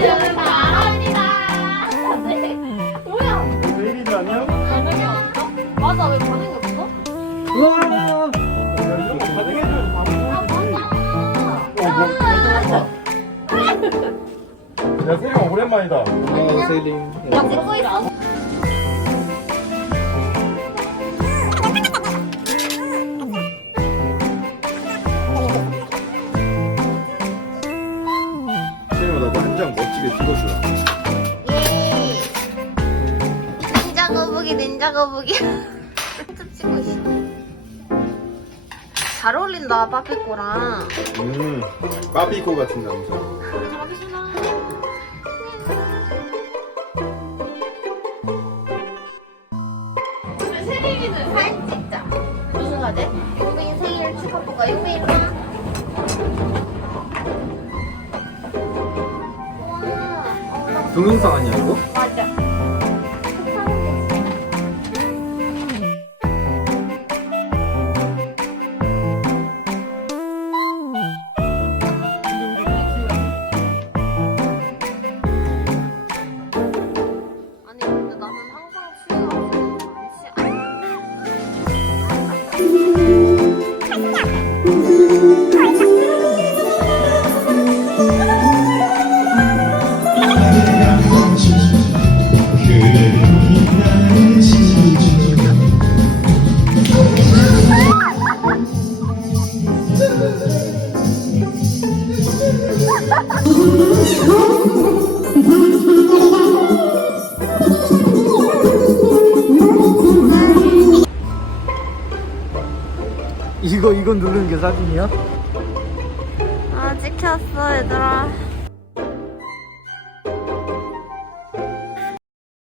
축하합니다. 네. 뭐야? 생일이 아니야? 반응이 없어? 맞아 왜 반응이 없어? 우와! 가능해줘. 아 맞아. 야, 세리가 오랜만이다. 어, 세림. 나 찍고 있어. 멋지게 찍어주라. 예. 닌자 거북이 닌자 거북이. 좀 찍고 있어. 잘 어울린다 빠삐꼬랑. 음, 빠비코 같은 남자. 사진 찍자. 무슨 사진? 유빈 생일 축하보가 유빈 동영상 아니야, 이거? 맞아. 아니 근데 나는 항상 수영하고 많지 않아. 이거, 이건 누르는 게 사진이야? 아 찍혔어 얘들아.